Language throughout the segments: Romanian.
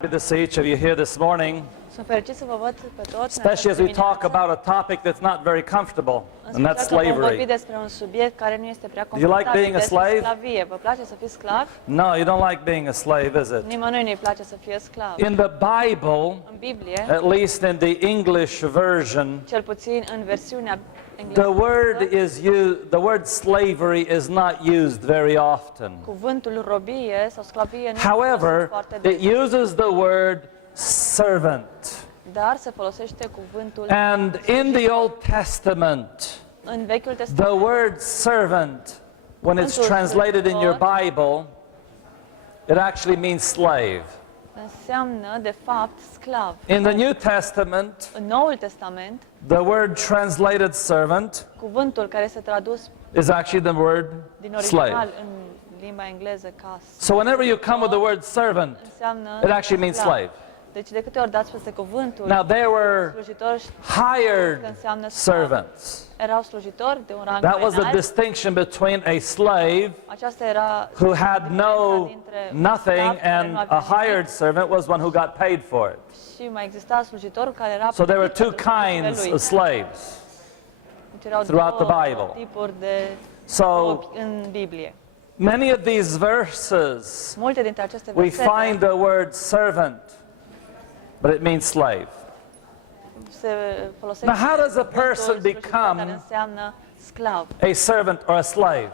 Good to see each of you here this morning, Sunt fericit să vă văd pe toți, especially as we talk about a topic that's not very comfortable, and that's Vom vorbi slavery. despre un subiect care nu este prea you like confortabil, being a despre slave? sclavie. Vă place să fiți sclavi? No, you don't like being a slave, is it? Nimănui nu-i place să fie sclav. In the Bible, În Biblie, at least in the English version, cel puțin în versiunea the engleză, word slavery is not used very often. cuvântul robie sau sclavie nu However, este foarte des, it uses the word servant. dar se folosește cuvântul And in the Old Testament, în Vechiul the Testament. word servant, when it's translated in your Bible, it actually means slave. Înseamnă, de fapt, sclav. In the New Testament, În Noul Testament, the word translated servant cuvântul care este tradus is actually the word din original slave. în limba engleză ca So whenever you come with the word servant, înseamnă it actually means sclav. slave. Deci de câte ori dați peste cuvântul Now there were slujitor, hired că înseamnă sclav. servants. Erau slujitori de un rang That was the înalt. distinction between a slave Aceasta era who had diferența dintre un nothing sclav care and nu avea a nimic hired servant was one who got paid for it. și mai exista slujitorul care era So there were plătit two pentru serviciile kinds lui. of slaves. Deci erau throughout the două Bible. tipuri de So robi în Biblie. many of these verses, Multe dintre aceste we versete find the word servant, but it means slave. se folosește Now, how does a cuvântul person slujitor, become care înseamnă sclav. a servant or a slave?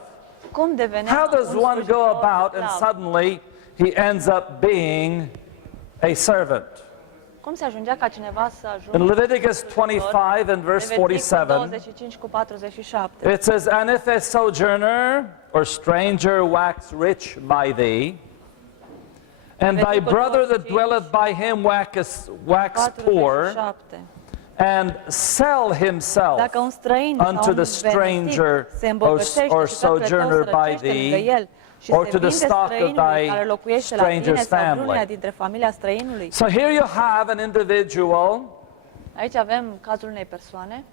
Cum devenea How does un one slujitor go about and sclav? suddenly he ends up being a servant? Cum se ajungea ca cineva să ajungă In Leviticus slujitor? 25 and verse Leviticul 47, 25 cu 47. it says, "And if a sojourner or stranger wax rich by thee, and thy brother that dwelleth by him wax poor, 47. and sell himself Dacă un străin sau unto un the stranger venetit se îmbogățește or și fratele tău sojourner by sărăcește lângă thee, el și or se to the vinde stock of străinului thy care locuiește la tine stranger's sau family." vreunea dintre familia străinului. So here you have an individual Aici avem cazul unei persoane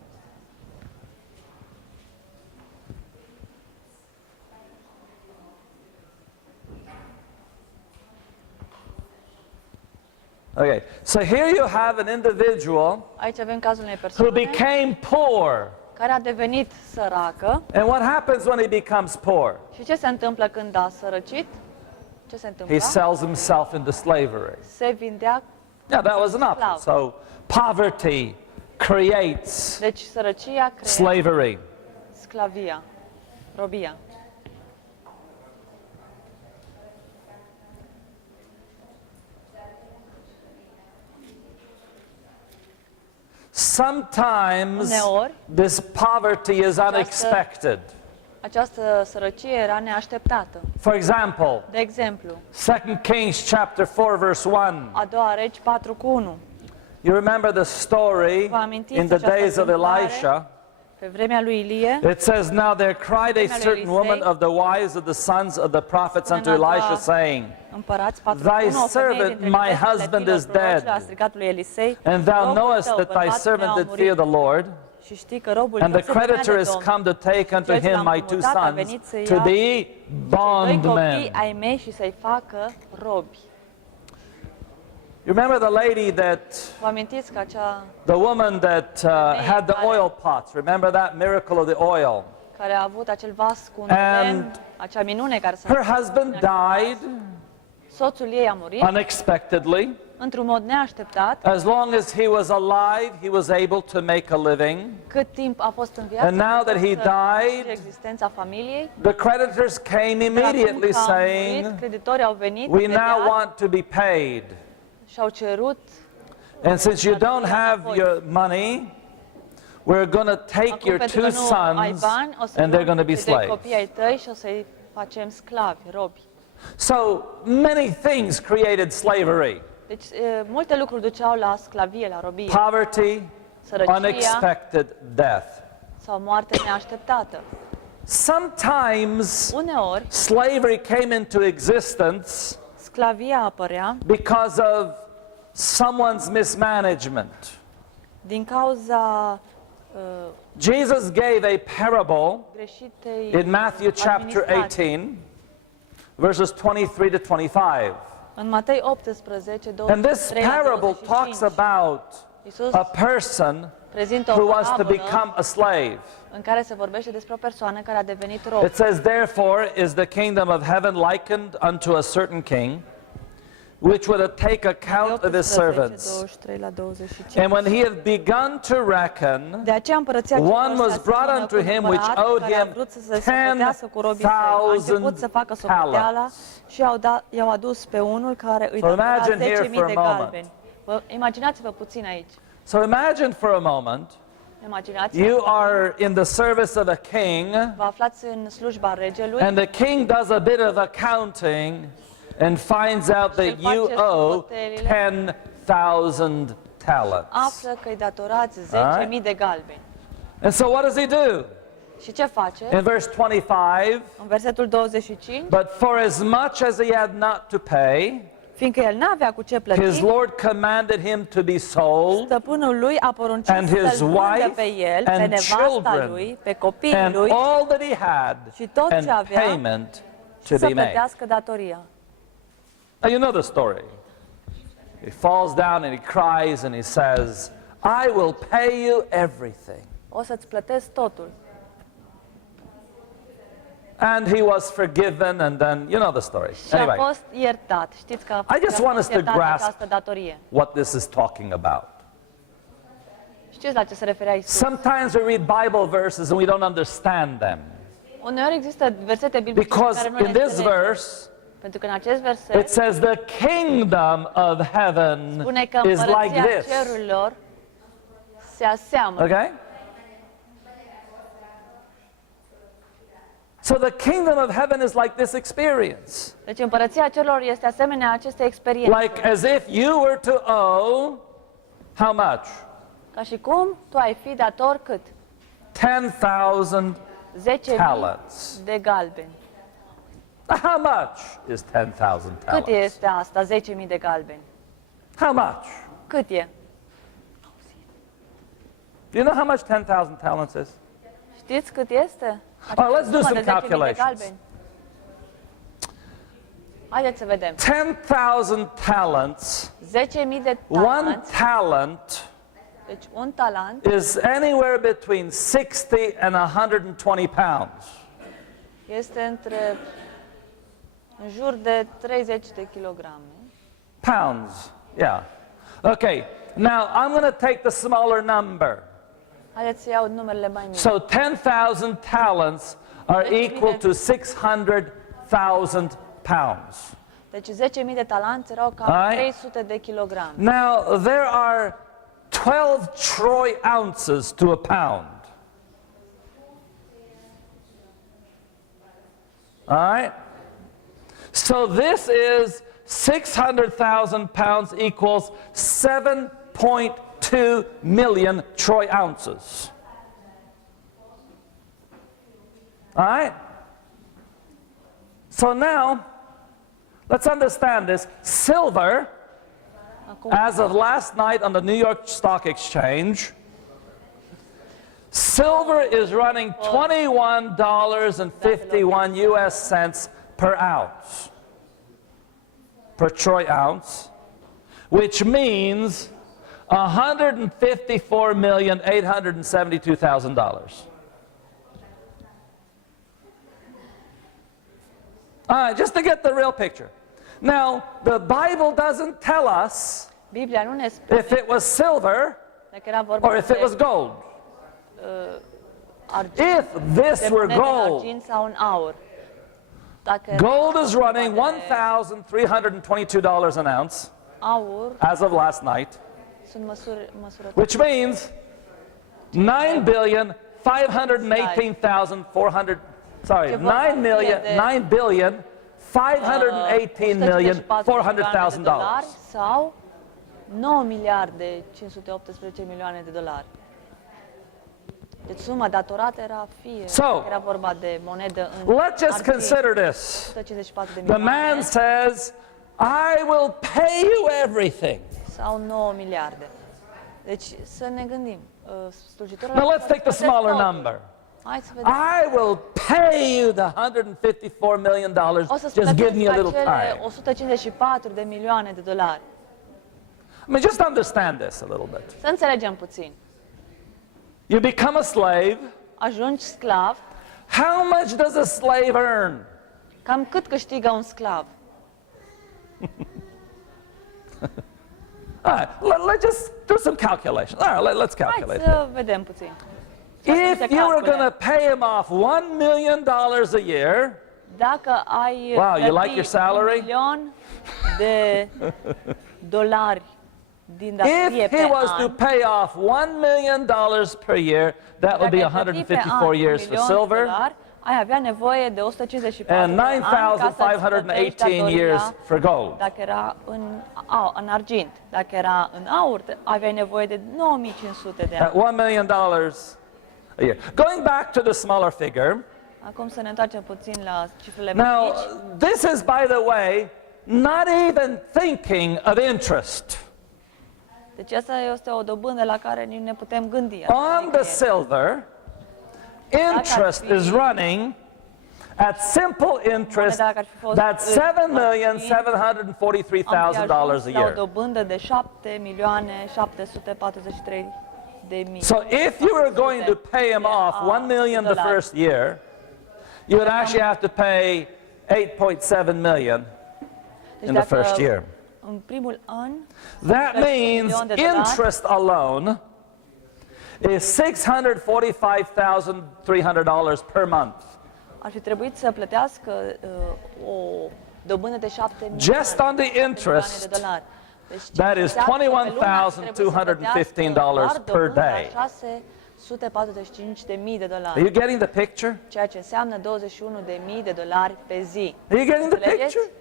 Okay, so here you have an individual Aici avem cazul unei who persoane became poor. care a devenit săracă. And what happens when he becomes poor? Și ce se întâmplă când a sărăcit? Ce se întâmplă? He sells himself into slavery. Se vindea. Yeah, that was an option. So poverty creates Deci sărăcia crea slavery. sclavia, robia. Sometimes Uneori, this poverty is unexpected. această sărăcie era neașteptată. For example, De exemplu, 2 Kings chapter 4 verse 1. a doua Regi 4 cu 1. You remember the story Vă amintiți in the această days of întâmplare? Elisha? Pe vremea lui Ilie, It says, "Now there cried a certain woman of the wives of the sons of the prophets unto Elisha, saying, împărați 4 Thy cu 1, o femeie servant, dintre my nevestele husband fiilor is prorocilor, dead. a strigat lui Elisei, And thou robul knowest tău, that thy bărbatul meu, servant a did murit fear the Lord, și știi că robul and tău the se temea creditor de is Domnul. come to take unto Cel ce him l-a my two împrumutat a sons venit să to ia be doi copii bondmen." ai mei și să-i facă robi. You remember the lady that, Vă amintiți că acea the woman that had the oil pots. Remember that miracle of the oil? care a avut acel vas cu un And lemn, acea minune care s-a Her întâmplat husband în acel died vas. Soțul ei a murit unexpectedly. într-un mod neașteptat. As long as he was alive, he was able to make a living. Cât timp a fost în viață, And now that he died, existența familiei. the creditors came Dar acum immediately că a murit, saying, creditorii au venit "We now imediat want to be paid. și au cerut. And since you don't have your money, we're going to take Acum, your pentru two că nu ai sons bani, o să and they're going to be luăm cei doi slaves." copii ai tăi și o să-i facem sclavi, robi. So many things created slavery. Deci multe lucruri duceau la sclavie, la robie, Poverty, sărăcia unexpected death. sau moarte neașteptată. Sometimes Uneori, slavery came into existence sclavia apărea because of someone's mismanagement. din cauza Jesus gave a parable greșitei in Matthew chapter administrații. 18, verses 23 to 25. În Matei 18, And this 23 la parable talks 25, about Iisus a person prezintă who o was to parabolă become a slave. în care se vorbește despre o persoană care a devenit rob. It says, therefore, is the kingdom of heaven likened unto a certain king, which would take account of his 18, servants. 23 la 25. And when he had begun to reckon, De aceea împărăția one cerurilor was se brought aseamănă unto cu un him which împărat owed care a him vrut să se socotească cu robii săi. A început să facă 10,000 socoteala talents. și i-au adus pe unul care îi So datora imagine here 10.000 for a de moment. galbeni. Imaginați-vă puțin aici. So imagine for a moment, Imaginați-vă you că are in the service of a king, vă aflați în slujba regelui and the king does a bit of accounting and finds out that you owe 10,000 talents. află că îi datorați 10.000 de galbeni. And so what does he do? Și ce face? In verse 25, În versetul 25, but for as much as he had not to pay, fiindcă el n-avea cu ce his plăti, Lord commanded him to be sold, stăpânul lui a poruncit and his să-l vândă wife pe el, pe and nevasta children lui, pe copiii and lui all that he had, și tot ce and avea, payment to să be made. plătească datoria. Now you know the story. He falls down and he cries and he says, I will pay you everything. O să-ți plătesc totul. And he was forgiven, and then you know the story. Și a Anyway, fost iertat. Știți că I just a want fost us to iertat grasp această datorie. what this is talking about. Știți la ce se referea Iisus? Sometimes we read Bible verses and we don't understand them. Uneori există versete biblice pe Because care nu le in this înțelegem. verse, Pentru că în acest it verset says the kingdom of heaven spune că is like împărăția this. cerurilor se aseamănă. Okay? So the kingdom of heaven is like this experience. Deci împărăția cerurilor este asemenea acestei experiențe. Like as if you were to owe how much? Ca și cum tu ai fi dator cât? 10,000 10.000 talents. de galbeni. How much is 10,000 Cât talents? este asta, 10.000 de galbeni? How much? Cât e? Do you know how much 10,000 talents is? Știți cât este? Oh, let's do Suma some de 10.000 de calculations. galbeni. Haideți să vedem. 10,000 talents, 10.000 de one talanți, talent deci un talent is anywhere between 60 and 120 pounds. este în jur de 30 de kilograme. Pounds, yeah. Okay, now I'm going to take the smaller number. Haideți să iau numerele mai mici. So 10,000 talents are equal to 600,000 pounds. Deci 10.000 de talanți erau cam Alright. 300 de kilograme. Now, there are 12 troy ounces to a pound. All right? So this is 600,000 pounds equals 7.2 million troy ounces. All right? So now, let's understand this. Silver, Acum, as of last night on the New York Stock Exchange, silver is running $21.51 US cents per ounce, per troy ounce, which means $154,872,000. All right, just to get the real picture. Now, the Bible doesn't tell us Biblia nu ne spune if it was silver dacă era vorba or if it was gold. argint, If this de were monede în gold, argint sau în aur. Dacă gold is running $1,322 an ounce aur as of last night, sunt măsurători. which means 9,518,400. Sorry, 9,518,400,000 sau 9 miliarde 518 milioane de dolari. Deci suma datorată era fie So, era vorba de monedă în let's just consider this. 154 de The milioane man says, I will pay you everything. sau 9 miliarde. Deci să ne gândim. Slujitorul Now let's take the smaller number. Hai să vedem. I will pay you the $154 million. O să-ți Just give me a plătesc little acele time. 154 de milioane de dolari. I mean, just understand this a little bit. Să înțelegem puțin. You become a slave. Ajungi sclav, How much does a slave earn? cam cât câștigă un sclav? All right, let's just do some calculation. All right, let's Hai calculate. să vedem puțin. If you were going to pay him off $1 million a year, Dacă ai Wow, you like plăti your salary? 1 milion de dolari din datorie if pe he was to an, pay off $1 million per year, that would be dacă ai plăti pe an 154 years 1 for milion de silver dolari, ai avea nevoie de 154 and de ani ca să-ți plătești 9,518 years datoria for gold. dacă era în argint. Dacă era în aur, aveai nevoie de 9500 de At ani. $1 million a year. Going back to the smaller figure, Acum să ne întoarcem puțin la cifrele now mai mici. this is, by the way, not even thinking of interest. Deci asta este o dobândă la care nici ne putem gândi. On the silver, interest is running at simple interest, that's $7,743,000 a La o year. dobândă de 7.743.000. So if you were going to pay him off $1 million the first year, you would actually have to pay $8.7 million Deci in the dacă first year. în primul an That plătești $1 means milion de dolari, interest alone is $645,300 per month. ar fi trebuit să plătească o dobândă de 7 Just on the milioane interest, de dolari. Deci, that is înseamnă că pe lună ar trebui să plătească $21,215 doar per dobânda day. 645.000 de Are dolari, you getting the picture? ceea ce înseamnă 21.000 de dolari pe zi. Are you getting the Înțelegeți? picture?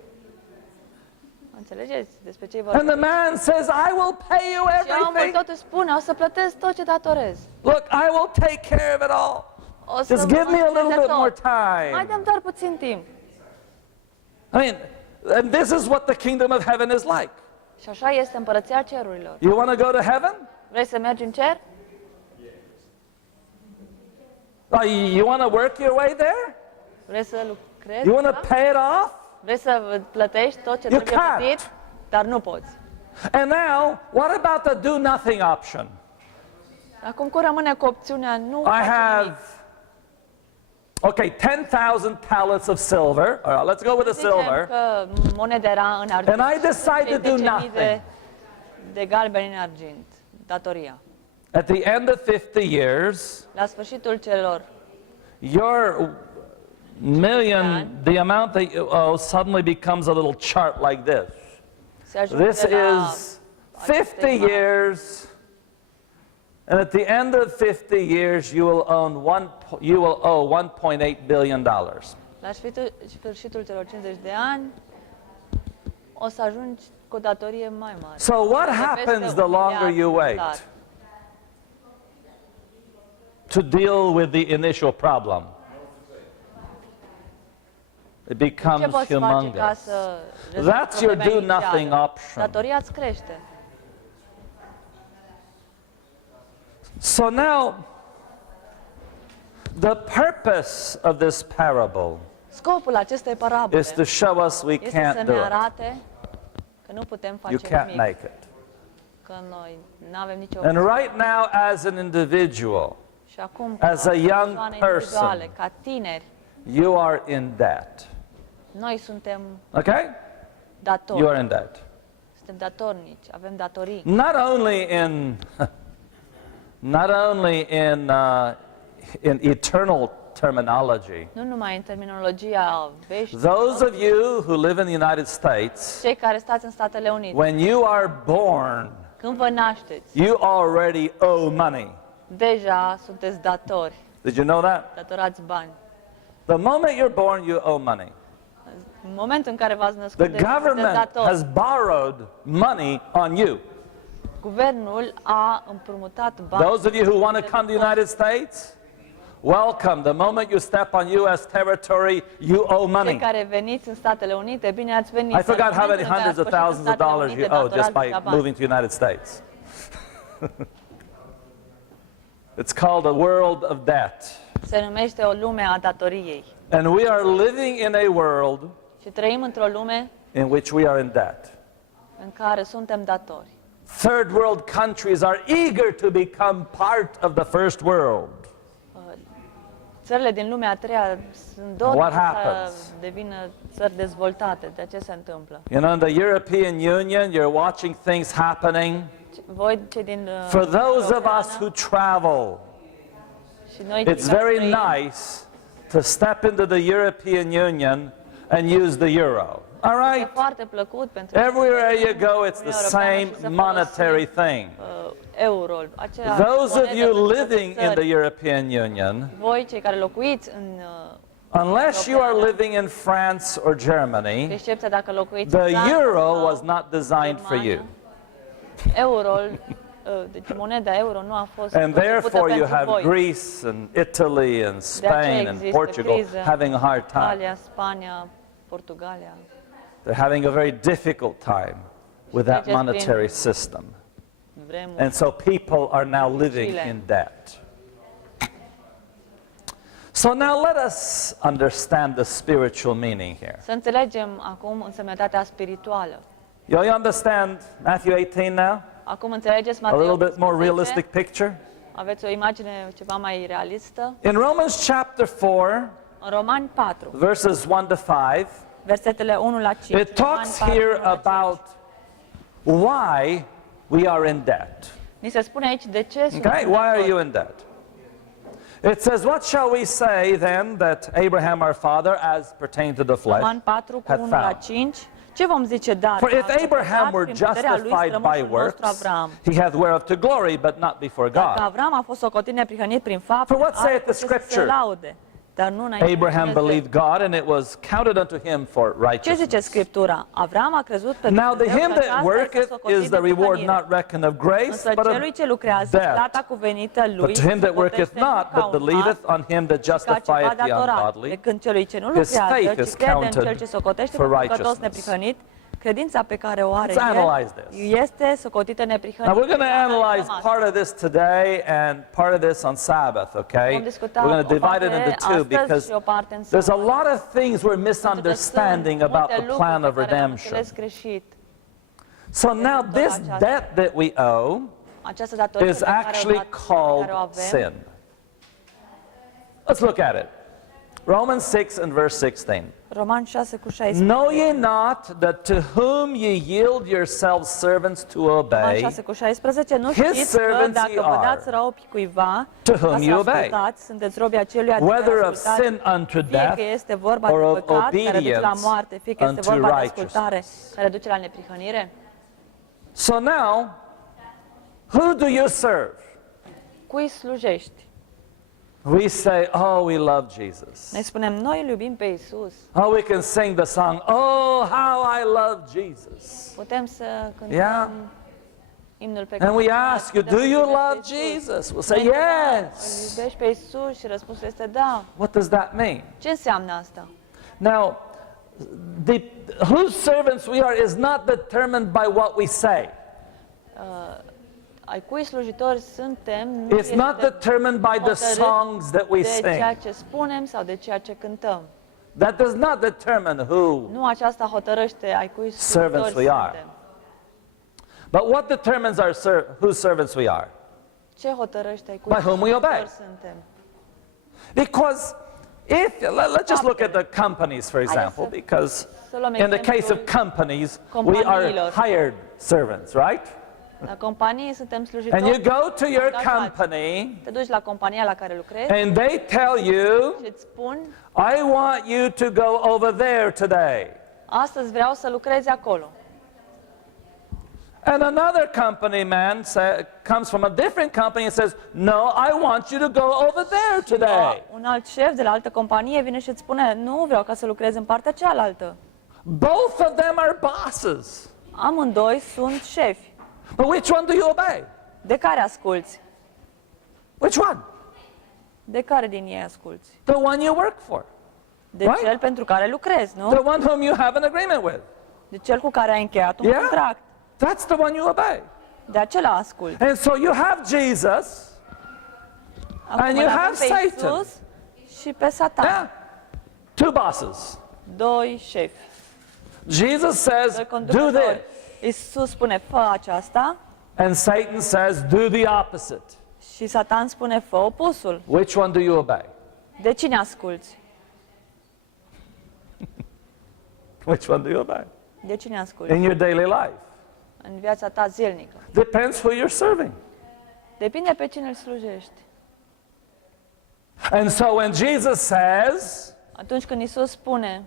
Înțelegeți despre ce And vorbim? the man says, I will pay you Și omul everything. totuși spune, o să plătesc tot ce datorez. Look, I will take care of it all. O să Just vă give me a mulțumesc little de bit tot. more time. Mai dăm doar puțin timp. I mean, and this is what the kingdom of heaven is like. Și așa este împărăția cerurilor. You want to go to heaven? Vrei să mergi în cer? You want to work your way there? Vrei să lucrezi? You want da? to pay it off? Vrei să plătești tot ce You trebuie can't. plătit? Dar nu poți. And now, what about the do nothing option? Acum cum rămâne cu opțiunea nu I faci have, nimic? okay, 10,000 pallets of silver. All right, let's go with the Zicem silver. că moneda era în argint. And I decide to do 10.000 nothing. de galbeni în argint. Datoria. At the end of 50 years, La sfârșitul celor your million, the amount that you owe suddenly becomes a little chart like this. se ajunge This la is 50 years, and at the end of 50 years, you will owe $1.8 billion. La sfârșitul celor 50 de ani o să ajungi cu o datorie mai mare. So what De peste happens the $1 longer you miliard de wait dolari. to deal with the initial problem? It Ce becomes poți face ca humongous. să rezolvi That's your problema do nothing inițială? option. Datoria îți crește. So now, the purpose of this parable Scopul acestei parabole is to show us we este can't să do ne it. arate că nu putem You face can't nimic, make it. că noi nu avem nicio And opțiune. right now, as an individual, Și acum, as ca a young persoane person, individuale, ca tineri, you are in debt. noi suntem Okay? datori, You are in debt. suntem datornici, avem datorii. Not only in, in eternal terminology. Nu numai în terminologia veșnică, Those of you who live in the United States, cei care stați în Statele Unite, when you are born, când vă nașteți, you already owe money. deja sunteți datori, Did you know that? datorați bani. The moment you're born, you owe money. În momentul în care v-ați născut, The deja sunteți government datori. has borrowed money on you. Guvernul a împrumutat bani. Those of you who want to come to the United States, welcome. The moment you step on U.S. territory, you owe Cei money. care veniți în Statele Unite, bine ați venit. I forgot how many În momentul în care hundreds of ați pășit în thousands of Statele dollars you Unite, owe just datorați by deja bani. moving to the United States. It's called a world of debt. Se numește o lume a datoriei. And we are living in a world Și trăim într-o lume in which we are in debt. în care suntem datori. Third world countries are eager to become part of the first world. Țările din lumea a treia sunt What dornice happens? să devină țări dezvoltate. De ce se întâmplă? You know, in the European Union, you're watching things happening. Voi, cei din For those of Europeană, us who travel, și noi, it's very nice to step into the European Union and use the euro. All E right? foarte plăcut pentru Everywhere you go, it's the Uniunea same Europeană și să monetary thing. euro. Aceeași Those of monedă you pentru toate living in the țări. European Union, Voi, cei care locuiți în unless you are living in France or Germany, excepția dacă locuiți în the Franța euro sau was not designed for you. Euro, deci moneda euro nu a fost And concepută therefore you pentru have voi. Greece and Italy and De aceea Spain and există Portugal criză. having a hard time. Italia, Spania, Portugalia. They're having a very difficult time with that Treceți prin monetary system. vremuri. And so people are now living Dificile. in debt. So now let us understand the spiritual meaning here. Să înțelegem acum însemnătatea spirituală. You understand Matthew 18 now? Acum înțelegeți A little Matei bit more 18? realistic picture? Aveți o imagine ceva mai realistă? In Romans chapter 4, În Romani 4, verses 1 to 5, versetele 1 la 5. it talks Romani 4, here 1 la 5. about why we are in debt. Ni se spune aici de ce suntem Okay, why are datori. you in debt? It says, what shall we say then that Abraham our father, as pertained to the flesh, Roman 4 cu had 1 la found? 5. Ce vom zice dar? For if A Abraham căpătat were prin puterea lui justified by strămoșul nostru works, Avram. he hath whereof to glory, but not before Dacă God. Avram a fost socotit neprihănit prin fapte, For what are saith cu the ce să se scripture? laude, dar nu înainte de Abraham Dumnezeu. believed God, and it was counted unto him for Ce zice righteousness. Scriptura? Avram a crezut pe Now to Dumnezeu him că that aceasta worketh este socotit is de the reward prihănire. not reckoned of grace, Însă but of celui ce lucrează, debt. plata cuvenită lui, But to him that worketh socotește nu not, ca but un believeth har, on him that ci ca ceva justifieth the datorat. ungodly, De când celui ce nu his lucrează, faith ci is crede în counted cel ce socotește for pe păcătos righteousness. neprihănit, credința pe care o are Let's analyze el this. este socotită neprihănit. Now we're going to analyze part of this today and part of this on Sabbath, okay? Vom discuta We're going to o divide it parte into two astăzi because și o parte în there's a sabat. lot of things we're misunderstanding about the plan of redemption. So now this debt that we owe Această datorie is pe care o actually dat- pe called care o avem, sin. Let's look at it. Romans 6 and verse 16. Roman 6 cu 16. Know ye not that to whom ye yield yourselves servants to Roman obey, 6 cu 16. Nu His știți că servants dacă ye vă are, dați robi cuiva, to whom ca să ye obey, ascultați, sunteți robi aceluia de care whether of ascultați, sin unto fie death că este vorba or de of păcat care duce la obedience moarte, fie că este unto vorba de righteousness. ascultare care duce la neprihănire? So now, who do you serve? Cui slujești? We say, oh, we love Jesus. Noi spunem, noi îl iubim pe Isus. Oh, we can sing the song, oh, how I love Jesus. Putem să cântăm Yeah. imnul pe And we îl ask you, putem do să you iubim pe love Isus. Jesus? We'll Noi say, întrebăm, yes. Îl iubești pe Isus? Și răspunsul este da. What does that mean? Ce înseamnă asta? Now, whose servants we are is not determined by what we say. Ai cui slujitori suntem nu It's este not determined by the hotărât songs that we de ceea sing. ce spunem sau de ceea ce cântăm. That does not determine who. Nu aceasta hotărăște ai cui Servants slujitori we are. suntem. But what determines whose servants we are? Ce hotărăște ai cui By whom we obey. slujitori suntem? Because let's just look at the companies, for example, because să luăm in the case of exemplul companies, we are companiilor. hired servants, right? La companie suntem slujitori. And you go to your angajați. company Te duci la compania la care lucrezi and they tell you, și îți spun, I want you to go over there today. astăzi vreau să lucrezi acolo. And another company man comes from a different company and says, no, I want you to go over there today. Un alt șef de la altă companie vine și îți spune, nu vreau ca să lucrezi în partea cealaltă. Both of them are bosses. Amândoi sunt șefi. But which one do you obey? De care asculți? Which one? De care din ei asculți? The one you work for. De Right? cel pentru care lucrezi, nu? The one whom you have an agreement with. De cel cu care ai încheiat un Yeah? contract. That's the one you obey. De acela asculți. And so you have Jesus Acum and îl you avem have pe Satan. Iisus și pe Satan. Yeah. Two bosses. Doi șefi, Jesus says, doi do conducători. this. Iisus spune, fă aceasta, And Satan says, do the opposite. și Satan spune, fă opusul. Which one do you obey? De cine asculți? Which one do you obey? De cine asculți? In your daily life. În viața ta zilnică. Depends who you're serving. Depinde pe cine îl slujești. And so when Jesus says, Atunci când Iisus spune,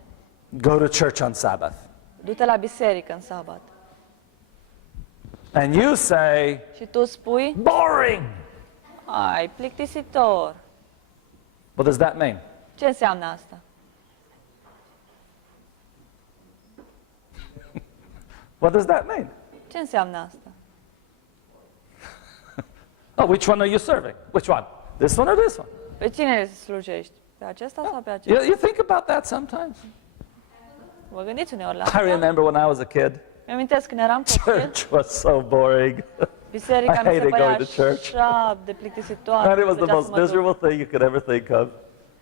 go to church on Sabbath, du-te la biserică în sabat, and you say, și tu spui, boring, ai, plictisitor. what does that mean? Ce înseamnă asta? What does that mean? Ce înseamnă asta? Oh, which one are you serving? Which one? This one or this one? Pe cine îl slujești? Pe acesta sau pe acesta? You think about that sometimes? Vă gândiți uneori la I asta? remember when I was a kid, Mi-amintesc când eram copil, church was so boring. biserica I mi se hated părea going to church. așa de plictisitoare. And it was the plăcea să most mă duc. miserable thing you could ever think of.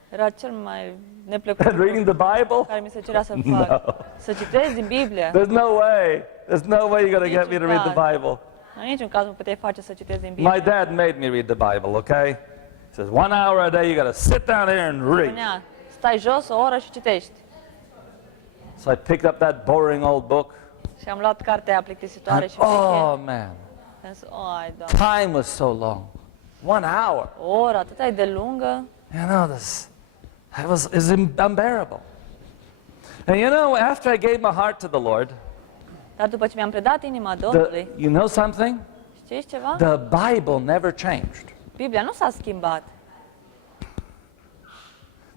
Era cel mai neplăcut And reading lucru the Bible? care mi se cerea să-l fac. Să citesc din Biblie. There's no way. There's no way you're going to get me to read the Bible. În niciun caz nu puteai face să citesc din Biblie. My dad made me read the Bible, okay? He says, 1 hour a day, you got to sit down here and read. Spunea, stai jos o oră și citești. So I picked up that boring old book. Și am luat cartea aia plictisitoare și Oh, veche. man. Și am zis, ai, Doamne, Time was so long. 1 hour. o oră atât e de lungă. You know, is unbearable. And you know, after I gave my heart to the Lord, Dar după ce mi-am predat inima Domnului, you know something? știți ceva? The Bible never changed. Biblia nu s-a schimbat.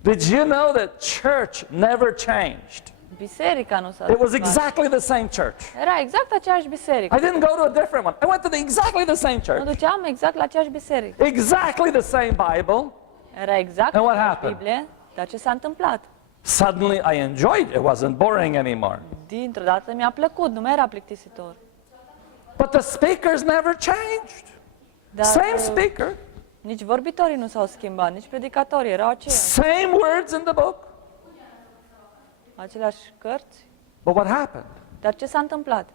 Did you know that church never changed? Biserica nu s-a It was schimbat. exactly the same church. Era exact aceeași biserică. I didn't go to a different one. I went to exactly the same Mă church. duceam exact la aceeași biserică. Exactly the same Bible. Era exact And what aceeași happened? Biblie, dar ce s-a întâmplat? Suddenly I enjoyed it. It wasn't boring anymore. Dintr-o dată mi-a plăcut, nu mai era plictisitor. But the speakers never changed. Dar Same speaker, nici vorbitorii nu s-au schimbat, nici predicatorii erau aceiași. same words in the book. Aceleași cărți. But what happened? Dar ce s-a întâmplat?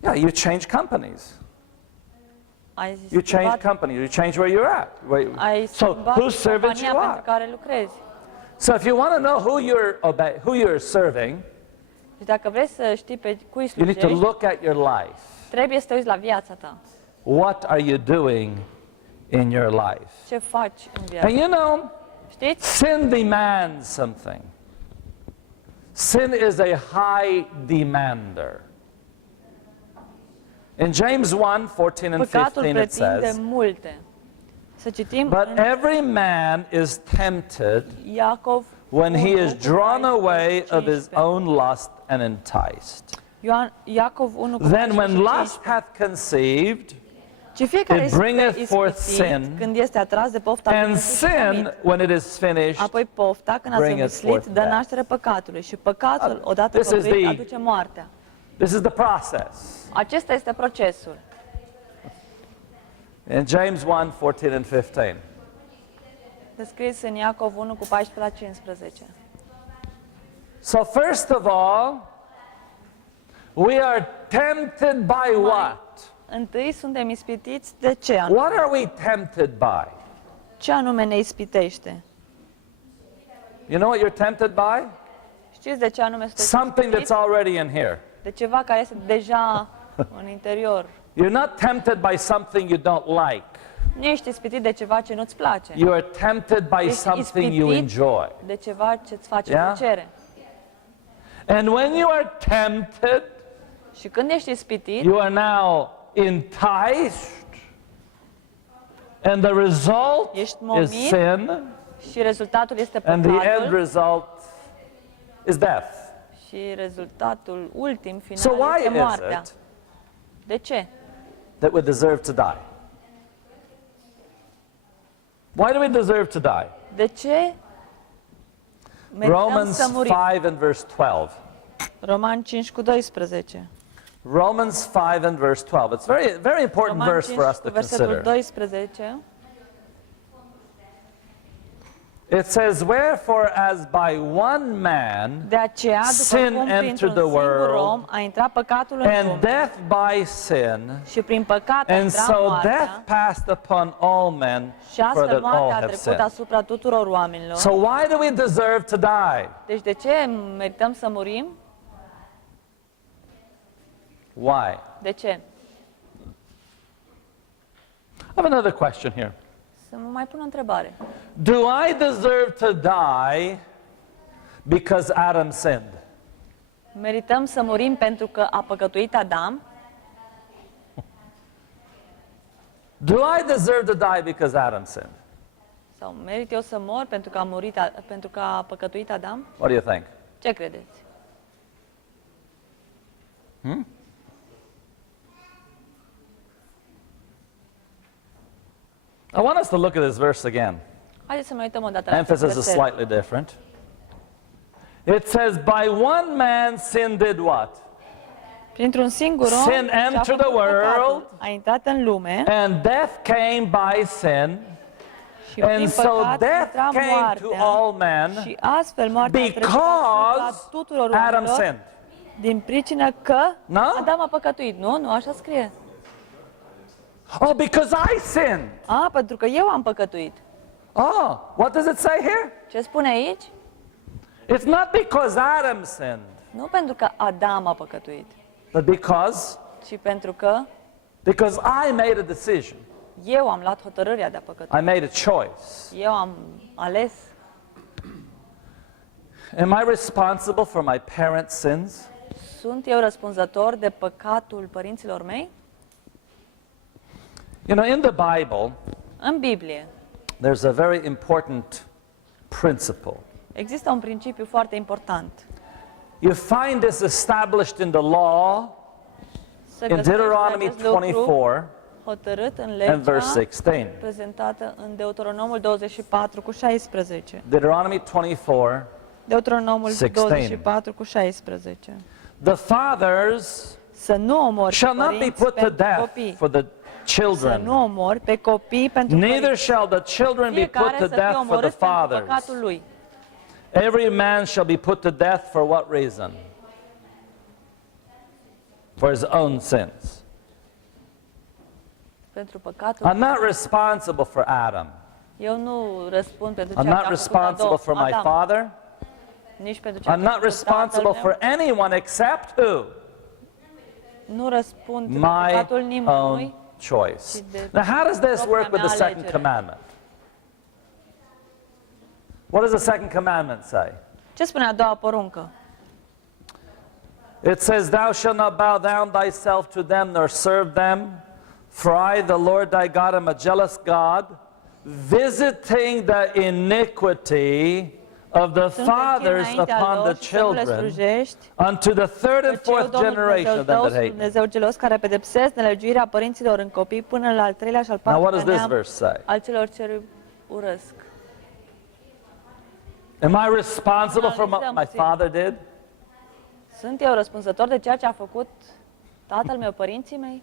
Yeah, you change companies. Ai You change schimbat, companies. You change where you're at. ai So schimbat whose servant compania you pentru are. care lucrezi. So if you want to know who you're serving, Și dacă vrei să știi pe cui you need to slujești, look at your life. trebuie să te uiți la viața ta. What are you doing in your life? Ce faci în viață? And you know, Știți? sin demands something. Sin is a high demander. In James 1, 14 and Păcatul 15 it pretinde says, multe. Să citim but în every man is tempted Iacov when he 1, is drawn away of his 15. own lust and enticed. Iacov 1 cu Then 14 when și lust 15. hath conceived, Ci fiecare it este bringeth forth ispitit sin, când este atras de pofta and lui și sin, pămit. when it is finished, Apoi pofta, când a bringeth zămislit, forth dă death. naștere păcatului și păcatul, odată This is făcuit, the- aduce moartea. this is the process. Acesta este procesul. In James 1, 14 and 15. Descris în Iacov 1 cu 14 la 15. So first of all, we are tempted by what? Întâi suntem ispitiți de ce? What are we tempted by? Ce anume ne ispitește? You know what you're tempted by? Știți de ce anume sunteți Something that's ispitiți? already in here. De ceva care este deja în interior. You're not tempted by something you don't like. Nu ești ispitit de ceva ce nu-ți place. You are tempted by Ești something you ispitit enjoy. de ceva ce-ți face Yeah? plăcere. And when you are tempted, Și când ești ispitit, you are now enticed, and the result Ești is momit. sin, și rezultatul este and the end păcatul, result is death. și rezultatul ultim, final, So why este is moartea. it De ce? that we deserve to die? Why do we deserve to die? De ce merităm Romans să murim? 5 and verse 12. Roman 5 cu 12. Romans 5 and verse 12. It's very important Roman verse 5 for us cu to versetul consider. 12. It says, wherefore as by one man De aceea, după sin cum entered printr-un the singur world, om a intrat păcatul în and lume death by sin, și prin păcat a and intrat so moartea death passed upon all men, și for astfel that all moartea a have trecut sinned. asupra tuturor oamenilor. So why do we deserve to die? Deci de ce merităm să murim? Why? De ce? I have another question here. Să mă mai pun o întrebare. Do I deserve to die because Adam sinned? Merităm să murim pentru că a păcătuit Adam? Do I deserve to die because Adam sinned? Sau merit eu să mor pentru că pentru că a păcătuit Adam? What do you think? Ce credeți? I want us to look at this verse again. Haideți să mai uităm o dată la acest Emphasis is verset. slightly different. It says, by one man sin did what? Printr-un singur om Sin și-a entered făcut the world. păcatul, a intrat în lume And death came by sin. și prin And so păcat death intra came to moartea all men și astfel moartea a trecut because asupra tuturor Adam oamenilor sinned. din pricină că No? Adam a păcătuit. Nu? Nu așa scrie. Oh, because I sinned. Pentru că eu am păcătuit. Oh, what does it say here? Ce spune aici? It's not because Adam sinned, Nu pentru că Adam a păcătuit, but ci pentru că because I made a decision. eu am luat hotărârea de a păcătui. I made a choice. Eu am ales. Am I responsible for my parents' sins? Sunt eu răspunzător de păcatul părinților mei? You know, in the Bible, În Biblie there's a very important principle. există un principiu foarte important. You find this established in the law Se in găsește Deuteronomy acest lucru 24 hotărât în and legea verse 16. prezentată în Deuteronomul 24 cu 16. Deuteronomy 24, Deuteronomul 16. 24 cu 16. the fathers Să nu omori shall not be părinți put to pentru death copii. for the Să children, nu omori pe copii pentru neither părinți. shall the children be put Fiecare to să fie death for the omorât pentru fathers. păcatul lui. Every man shall be put to death for what reason? For his own sins. Pentru păcatul. I'm not responsible for Adam. Eu nu răspund pentru I'm ceea not ce a responsible făcut for my Adam, father. nici pentru ceea I'm ce a not făcut responsible tatăl for anyone except who? meu. Nu răspund pentru My păcatul nimănui. own choice. și de Now, how does this propria work with the mea second alegere. commandment? What does the second commandment say? Ce spune a doua poruncă? It says, thou shalt not bow down thyself to them nor serve them, for I, the Lord thy God, am a jealous God, visiting the iniquity of the fathers upon the children, unto the third and fourth generation of them that hate me. Dumnezeu gelos care pedepsesc nelegiuirea părinților în copii până la al treilea și al Now, what patrulea does this neam verse say? al celor ce îi urăsc. Am I responsible for what my father did? Sunt eu răspunzător de ceea ce a făcut tatăl meu, părinții mei?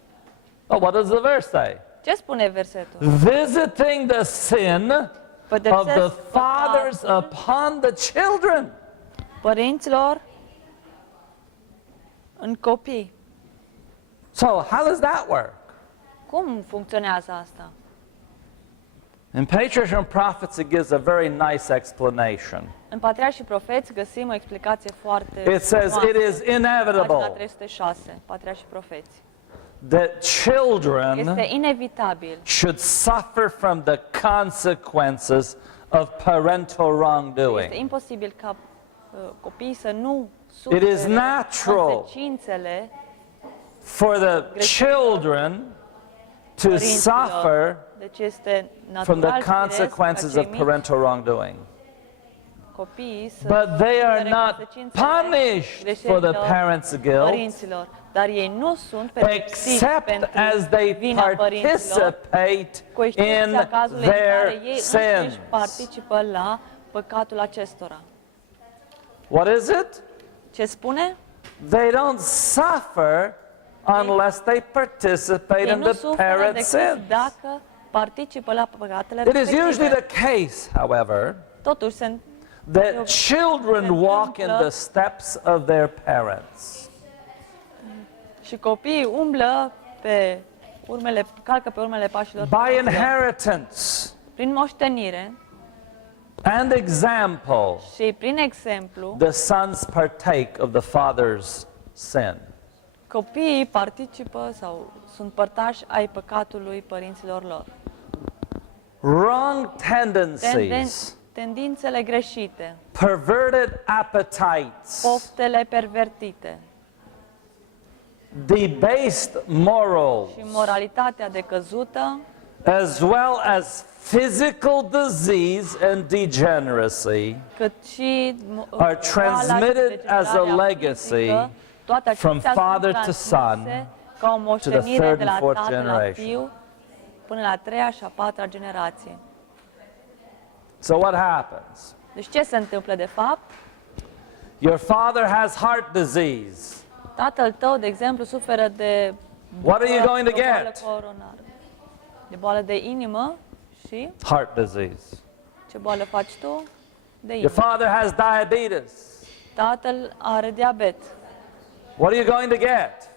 Oh, what does the verse say? Ce spune versetul? Visiting the sin of the Pedepsesc fathers păcatul upon the children. părinților în copii. So, how does that work? Cum funcționează asta? In Patriarchs and Prophets, it gives a very nice explanation. În Patriarhi și Profeți găsim o explicație foarte It says frumoasă. it is Pagina inevitable 306, Patriarhi și Profeți. that children Este inevitabil should suffer from the consequences of parental Este wrongdoing. imposibil ca copiii să nu It is sufere natural consecințele for the children to părinților. suffer Deci este from natural the consequences of parental wrongdoing. copiii să But they are sufere not consecințele punished for the greșelilor parents' guilt, părinților, dar ei nu sunt pedepsiți except pentru as they vina părinților, participate cu in excepția cazului în care their ei sins. înșiși participă la păcatul acestora. What is it? Ce spune? They don't suffer unless they participate Ei in nu the suferă parents' decât sins. dacă participă la păcatele It is usually respective. the case, however, Totuși that children walk in the steps of their parents. și copiii umblă calcă pe urmele pașilor By părinților. inheritance Prin moștenire and example, și prin exemplu, the sons partake of the father's sin. copiii participă sau sunt părtași ai păcatului părinților lor. Wrong tendencies, Tendințele greșite, perverted appetites, poftele pervertite debased morals, și moralitatea decăzută, as well as physical disease and degeneracy, cât și are boala și transmitted as a degenerarea legacy fizică, toate from acestea father sunt to transmise ca o moștenire third de and la fourth tată la generation. fiu până la 3-a și a 4-a generație. So what happens? Deci ce se întâmplă de fapt? Your father has heart disease. Tatăl tău, de exemplu, suferă de What are you going to o boală get? coronară, de boală de inimă și Heart disease. ce boală faci tu? De Your inimă. father has diabetes. Tatăl are diabet. What are you going to get?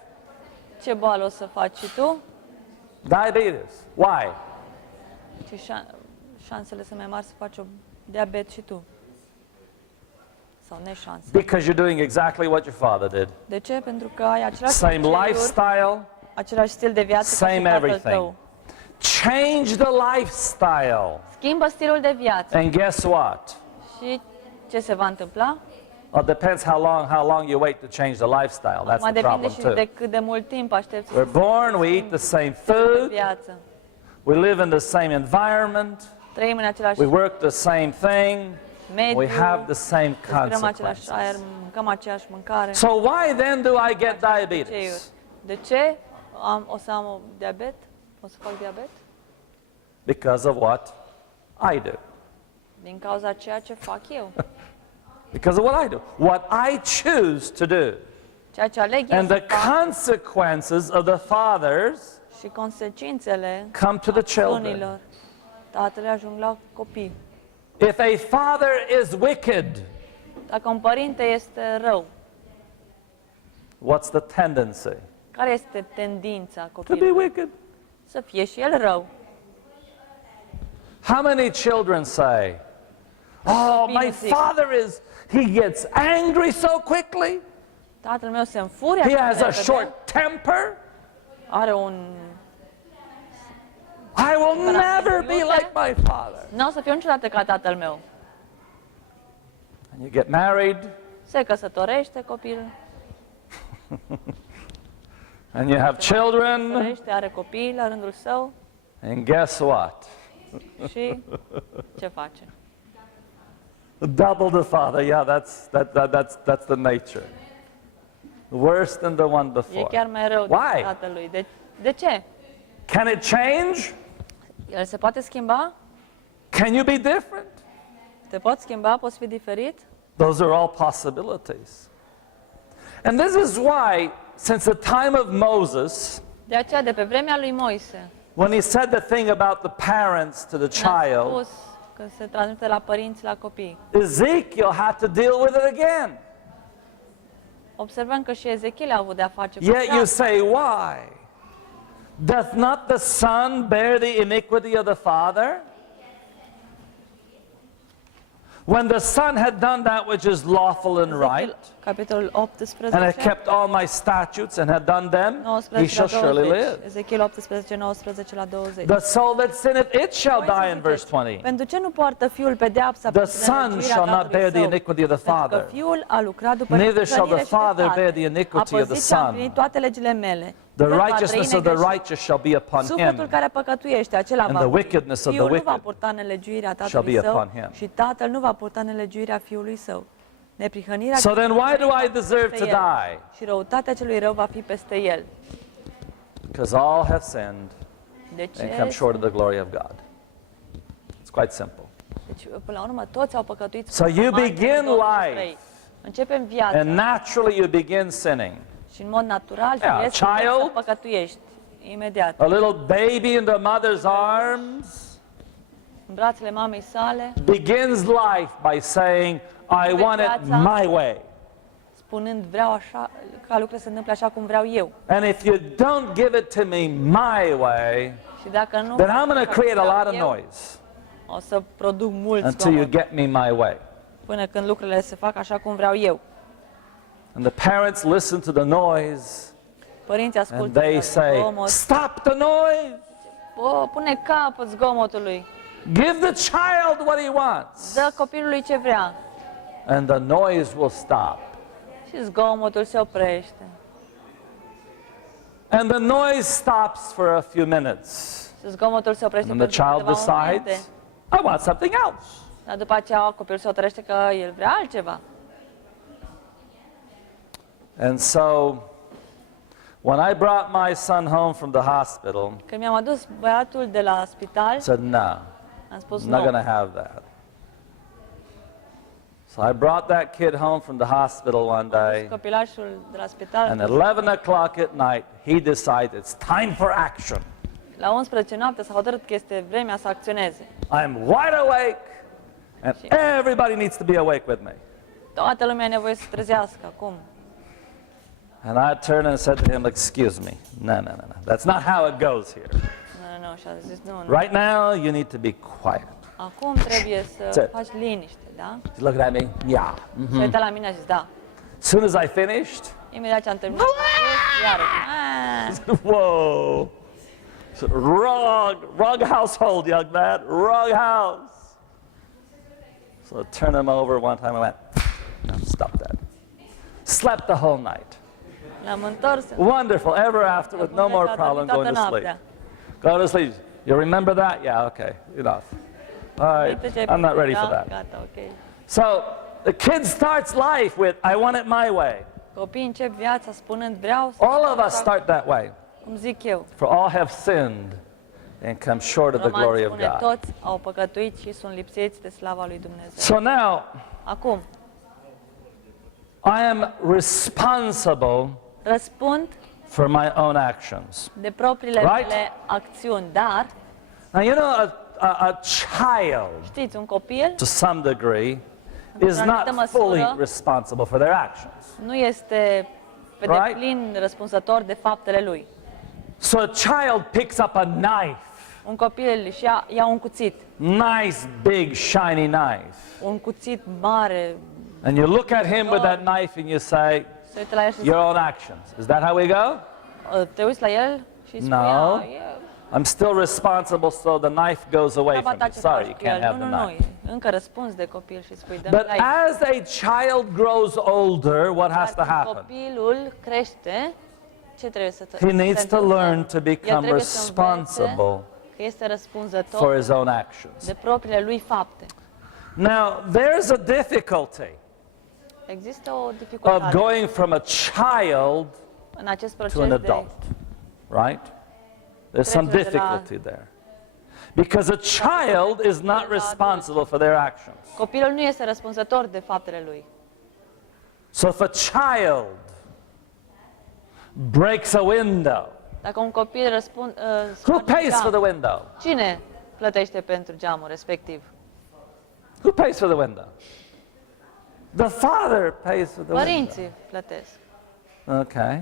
Ce boală o să faci și tu? Diabetes. Why? Ce șansele sunt mai mari să faci o diabet și tu? Sau neșanse. Because you're doing exactly what your father did. De ce? Pentru că ai același Same obiceiuri, lifestyle, același stil de viață ca și same tatăl everything. tău. Change the lifestyle. Schimbă stilul de viață. And guess what? Și ce se va întâmpla? Well, it depends how long you wait to change the lifestyle. That's Mai the depinde problem și too. de cât de mult timp aștepți We're born, we eat the same stilul de food, viață. we live in the same environment, Trăim în același we work the same thing, mediu, we have the same respirăm același aer, consequences. mâncăm aceeași mâncare. So why then do I get diabetes? De ce o să am o diabet? O să fac diabet? Because of what I do. Din cauza ceea ce fac eu. Because of what I do. What I choose to do. Ceea ce aleg eu And să the fac consequences of the fathers și consecințele come to the children. acțiunilor tatălui ajung la copii. If a father is wicked, Dacă un părinte este rău, what's the tendency? care este tendința To be copilului? wicked. Să fie și el rău. How many children say, "Oh, my father he gets angry so quickly. Tatăl meu se înfurie He atât de has a repede, short temper. are un... I will never be like my father." Nu o să fiu niciodată ca tatăl meu. And you get married, Se căsătorește copilul, and you have children, căsătorește, are copii la rândul său and guess what? și ce face? Double the father. Yeah, that's the nature. Worse than the one E before. chiar mai rău Why? decât tatălui. De ce? Can it change? El se poate schimba? Can you be different? Te poți schimba? Poți fi diferit? Those are all possibilities. And this is why, since the time of Moses, De aceea, de pe vremea lui Moise, when he said the thing about the parents to the ne-a child, spus că se transmite la părinți la copii. Ezekiel had to deal with it again. Observăm că și Ezechiel a avut de-a face cu Yet you asta. say, why? Doth not the son bear the iniquity of the father? When the son had done that which is lawful and right, Capitolul and 18, had kept all my statutes and had done them, he 19 shall la surely 20. live. Ezechiel 18, 19 la 20. The soul that sinneth, it shall Voi să die in verse ziceți, 20. pentru ce nu poartă fiul pedeapsa The pentru son nelegiuirea shall not tatălui bear the său? iniquity of the Pentru că father, fiul a lucrat după neither shall the neprihănire și father dreptate. bear the iniquity A of the păzit și a son. împlinit toate legile mele. The El va righteousness trăi of the negreșit. righteous shall be upon Sufletul him, care păcătuiește, acela and va the fi. wickedness of the Fiul nu va wicked purta nelegiuirea shall tatălui be său upon him. și tatăl nu va purta nelegiuirea fiului său. Neprihănirea So then why do I deserve peste to el die? și răutatea celui rău va fi peste el. Because all have sinned De and ce? come short of the glory of God. It's quite simple. Deci, până la urmă, toți au păcătuit. So you Martin begin 23. life. Începem viața And naturally you begin sinning. și în mod natural Yeah, firesc să în brațele mamei sale, begins life by saying, I want it my way. spunând, vreau așa, ca lucrurile se întâmple așa cum vreau eu. And if you don't give it to me my way, Și dacă nu, then I'm going to fac create a vreau lot of eu, noise o să produc mult until you zgomot get me my way. până când lucrurile se fac așa cum vreau eu. And the parents listen to the noise Părinții and ascultă they de say, zgomot. stop the noise. Pune capăt zgomotului. Give the child what he wants. Dă copilului ce vrea. And the noise will stop. Și zgomotul se oprește. And the noise stops for a few minutes. Și zgomotul se oprește And the pentru child câteva momente. decides, I want something else. Dar după aceea copilul se hotărăște că el vrea altceva. And so, when I brought my son home from the hospital, Când mi-am adus băiatul de la spital, I said, no, am spus I'm not nu. going to have that. So I brought that kid home from the hospital one day, Copilașul de la spital, and at 11 o'clock at night, he decides it's time for action. la 11 noapte s-a hotărât că este vremea să acționeze. I'm wide awake, and everybody needs to be awake with me. Toată lumea are nevoie să se trezească acum. And I turned and said to him, excuse me, no. That's not how it goes here. Nu, și a zis nu. Right now, you need to be quiet. Acum trebuie să That's it. faci liniște, da? He's looking at me, yeah. Și a uitat la mine și a zis da. As soon as I finished, Imediat ce am terminat, iarăși. whoa. Wrong household, young man, wrong house. So I turned him over one time and went, no, stop that. Slept the whole night. L-am întors. Wonderful, ever after with no more problem going to sleep. Go to sleep. You remember that? Yeah, okay, enough. All right, I'm not ready for that. Gata, ok. So the kid starts life with, I want it my way. Copiii încep viața spunând vreau să All of fac us start that way. cum zic eu. For all have sinned and come short of the Roman glory of spune, God. toți au păcătuit și sunt lipsiți de slava lui Dumnezeu. So now, Acum, I am responsible răspund for my own actions. de propriile Right? mele acțiuni, dar, Now, you know, a child, știți, un copil to some degree, is într-o not anumită măsură, fully responsible for their actions. nu este pe Right? deplin răspunzător de faptele lui. So a child picks up a knife, Un copil își ia un cuțit, nice, big, shiny knife, un cuțit mare, and you look at him with that knife and you say, se uită la el și your own actions. Is that how we go? te uiți la el și îi spui, No. e I'm still responsible, so the knife goes away treaba from ta me. ce Sorry, faci you cu el. can't have Nu, the nu, knife. nu, încă răspunzi de copil și îi spui, But dă-mi as a child grows older, what has to happen? Copilul crește, ce trebuie să He needs se to întâmple? learn to El become trebuie să învețe responsible că este for răspunzător his own actions. de propriile lui fapte. Now, there's a difficulty Există o of dificultate going from a child în acest to an proces de adult, right? There's some Trecerea de la- difficulty there. Because a child is not responsible for their actions. copilul nu este răspunzător de faptele lui. So if a child breaks a window, Dacă un copil who sparge pays for the geam, window? cine plătește pentru geamul respectiv? Who pays for the window? The father pays for the window. Părinții plătesc. Okay.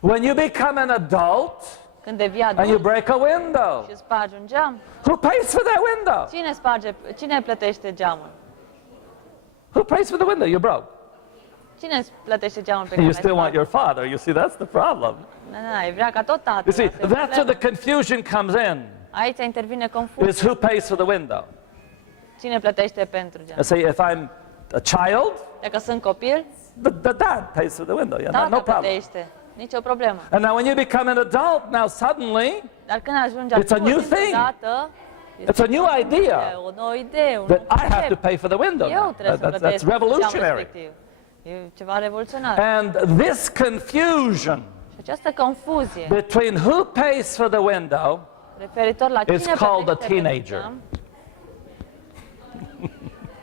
When you become an adult Când devii and you adult break a window, și spargi un geam, who pays for that window? cine plătește geamul? Who pays for the window? You broke. Cine îți plătește geamul pe care You l-ai still want spart? your father. You see, that's the problem. Ai vrea ca tot tatăl. You see, asta e that's where problema. the confusion comes in, Aici intervine confuz. is who pays for the window. Cine plătește pentru geam? I say, if I'm a child, Dacă sunt copil, the dad pays for the window. Yeah, tata no problem. plătește. Nicio problemă. And now when you become an adult, now suddenly, Dar când ajungi It's a adult, new dintr-o thing. dată, it's a new idea o nouă idee, un that nou I have to concept. pay for the window Eu now. trebuie să That's plătesc pentru geamul revolutionary. respectiv. E ceva revoluționar. And this confusion Și această confuzie between who pays for the window referitor la cine is called a plătește teenager. pentru geam,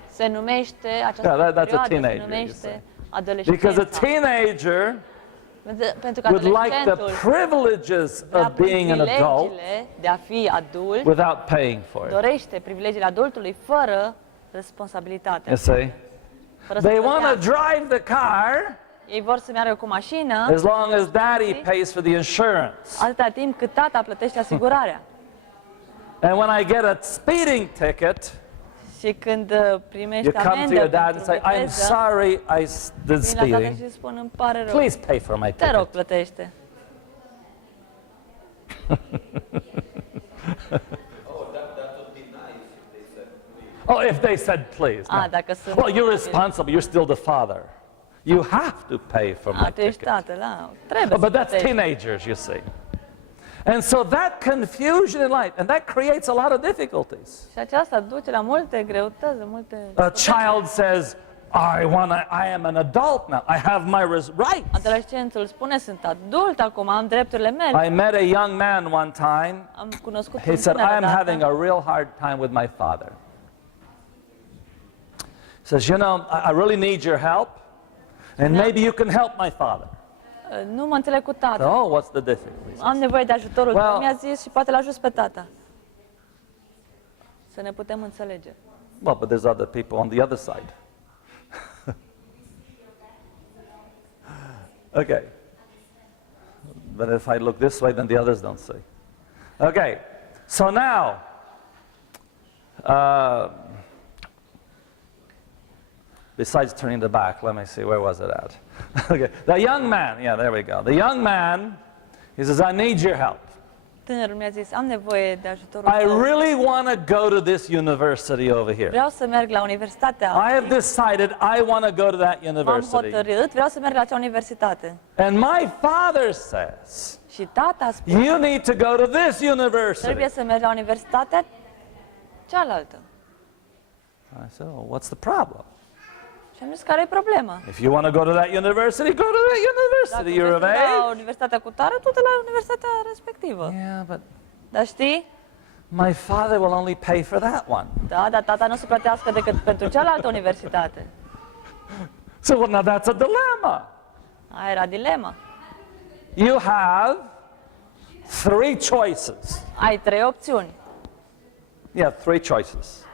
se numește, această Yeah, that's a perioadă teenager, se you say. numește Because a adolescența. teenager Pentru că would like the adolescentul privileges vrea of being an adult privilegiile de a fi adult, without paying for it. dorește privilegiile adultului fără responsabilitate. You see? Fără să They want to plătească. drive the car Ei vor să meargă cu mașină as long as daddy pays for the insurance. atâta timp cât tata plătește asigurarea. And when I get a speeding ticket, Și când primești you come to amendă your dad and pentru say, I'm viteză, sorry I did vin la tata speeding. și îi spun, îmi pare rău, Please pay for my te rog, ticket. plătește. Oh, if they said please. No. Dacă sunt Well, you're responsible. You're still the father. You have to pay for my tu ești ticket. tatăl, trebuie But să that's plătești. teenagers, you see. And so that confusion in life, and that creates a lot of difficulties. Și aceasta duce la multe greutăți, multe... A child says, I am an adult now. I have my rights. Adolescentul spune, sunt adult acum, am drepturile mele. I met a young man one time. Am cunoscut He un said, tânăr I am odată. having a real hard time with my father. He says, you know, I really need your help, and maybe you can help my father. Nu mă înțeleg cu tata. Oh, what's the difficulty? Am nevoie de ajutorul Well- tău, mi-a zis, și poate l-ajut pe tata. Să ne putem înțelege. Well, but there's other people on the other side. Okay. But if I look this way, then the others don't see. Okay. So now, besides turning the back, let me see, where was it at? Okay. The young man, yeah, there we go. The young man, he says, I need your help. Tânărul mi-a zis, am nevoie de ajutorul I tău. really want to go to this university over here. Vreau să merg la universitatea I have decided I want to go to that M-am university. hotărât, vreau să merg la acea universitate. And my father says, Și tata spune, you need to go to this university. trebuie să mergi la universitatea cealaltă. I said, oh, what's the problem? Și am zis, care e problema? If you want to go to that university, go to that Dacă university. You're of vrei să la age. universitatea cu tare, tu te la universitatea respectivă. Yeah, but Dar știi? my father will only pay for that one. Da, dar tata nu o să plătească decât pentru cealaltă universitate. So, well, now that's a dilemma. Aia era dilema. You have three choices. Ai trei opțiuni. Yeah, three choices.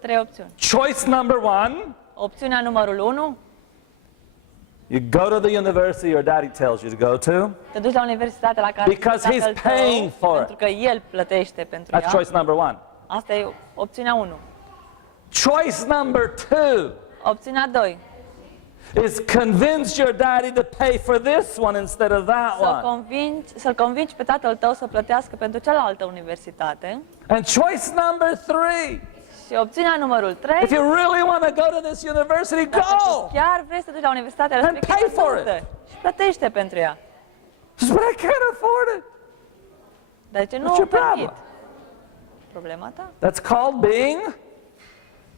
Trei opțiuni. Choice number one, Opțiunea numărul 1, you go to the university your daddy tells you to go to. te duci la universitatea la care Because tatăl he's paying tău, for it. pentru că el plătește pentru That's ea. choice number one. Asta e opțiunea 1. Choice number two Opțiunea 2. is convince your daddy to pay for this one instead of that one. Să-l convingi pe tatăl tău să plătească pentru cealaltă universitate. And choice number three, Și opțiunea numărul 3. if you really want to go to this university, Dacă go! tu chiar vrei să te duci la universitatea And respectivă, pay for du-te it. și plătește pentru ea. But I can't afford it. Dar de ce nu What's o your permit? problem? Problema ta? That's called being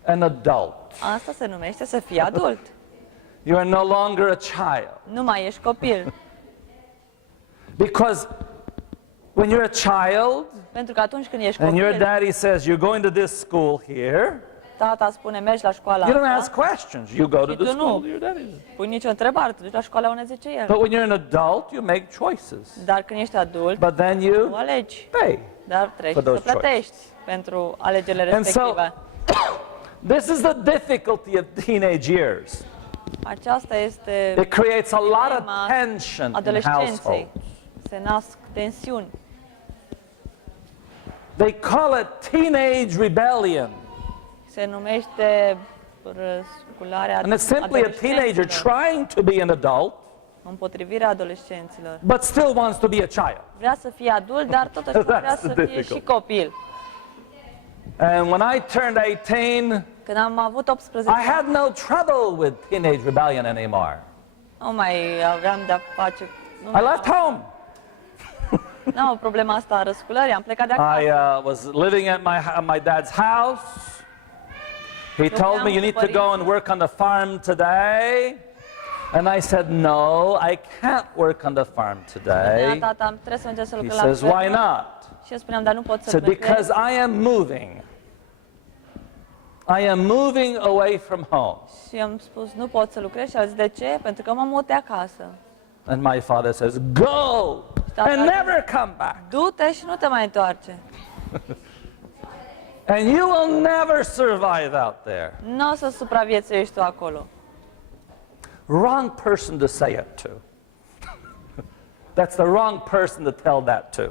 an adult. Asta se numește să fii adult. You are no longer a child. Nu mai ești copil. Because when you're a child Pentru că atunci când ești and your copil, daddy says you're going to this school here, tata spune mergi la școala you don't ask asta, questions. You go to Și the tu school nu your daddy says. pui nicio întrebare, te duci la școala unde zice el. But when you're an adult, you make choices. Dar când ești adult, But then tu you alegi. pay. Dar trebuie For să those plătești pentru alegerile And so, respective. this is the difficulty of teenage years. Aceasta este It creates a lot of problema tension in adolescenței. households. Se nasc tensiuni. They call it teenage rebellion. Se numește răscularea And it's simply a teenager adolescenților, trying to be an adult, împotrivirea adolescenților. but still wants to be a child. Vrea să fie adult, dar totuși vrea That's să the fie și difficult. copil. And when I turned 18, Când am avut 18 I ani, had no trouble with teenage rebellion anymore. nu mai aveam de-a face... I left home. Nu am problema asta a răsculării, am plecat de I acasă. was living at my dad's house. He told me, you need to go and work on the farm today. And I said, no, I can't work on the farm Spunea today. tata, trebuie să mergem să He lucrăm la says, why fermă. not? Și eu spuneam, dar nu pot I să said, plec. because I am moving. I am moving away from home. Și am spus, nu pot să lucrez. Și a zis, de ce? Pentru că mă mut de acasă. And my father says, go and never come back. Du-te și nu te mai întoarce. And you will never survive out there. Nu o să supraviețuiești tu acolo. Wrong person to say it to. That's the wrong person to tell that to.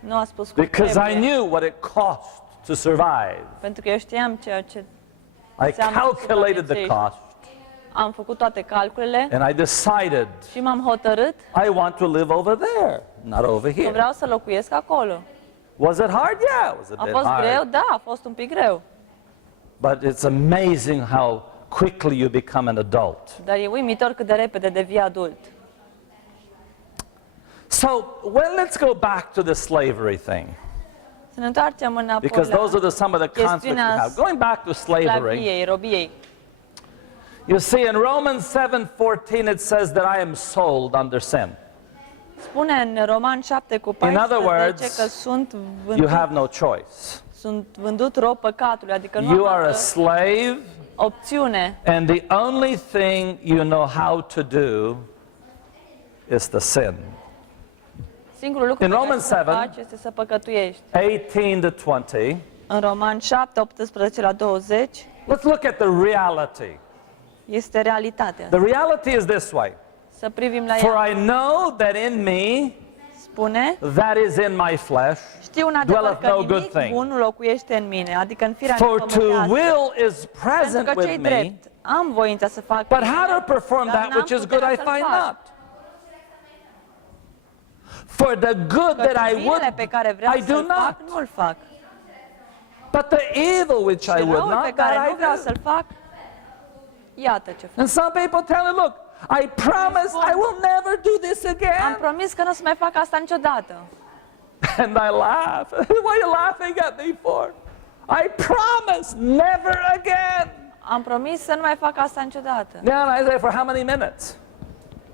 Nu a spus cum Because I trebuie. knew what it cost to survive. Pentru că eu știam ceea ce I înseamnă să calculated the supraviețuiești. cost Am făcut toate calculele and I decided și m-am hotărât I want to live over there, not over că here. vreau să locuiesc acolo. Was it hard? Yeah, it was a A bit fost greu? hard. Da, a fost un pic greu. But it's amazing how quickly you become an adult. Dar e uimitor cât de repede devii adult. So, well, let's go back to the slavery thing. Să ne întoarcem înapoi Because those are some of the conflicts we chestiunea have. Going back to slavery, sclaviei, robiei. you see in Romans 7:14 it says that I am sold under sin. Spune în Roman 7 cu In other 14 words, că sunt You vândut, have no choice. sunt vândut rob păcatului, adică nu You am are a altă slave, opțiune. and the only thing you know how to do is to sin. Singurul lucru In pe care Romans să 7, faci este să păcătuiești. 18 to 20, În Roman 7, 18 la 20, let's look at the reality. este realitatea. The reality is this way. Să privim la For ea. I know that in me, Spune, that is in my flesh, știu un adevăr dwelleth că no good nimic thing. bun nu locuiește în mine, adică în firea For to nepământească. will is Pentru present că ce-i with me, drept, am voința să fac but bine, how to perform dar that n-am which is good puterea I să-l find fac. not. For the good Căci that I binele would, pe care vreau I do să-l fac, not. nu-l fac. But the evil which Și I would răul pe not, care that nu I vreau do. să-l fac, iată ce fac. And some people tell me, look, I promise I will never do this Am again. promis că nu o să mai fac asta niciodată. And I laugh. What are you laughing at me for? I promise never again. Am promis să nu mai fac asta niciodată. Yeah, and I say, for how many minutes?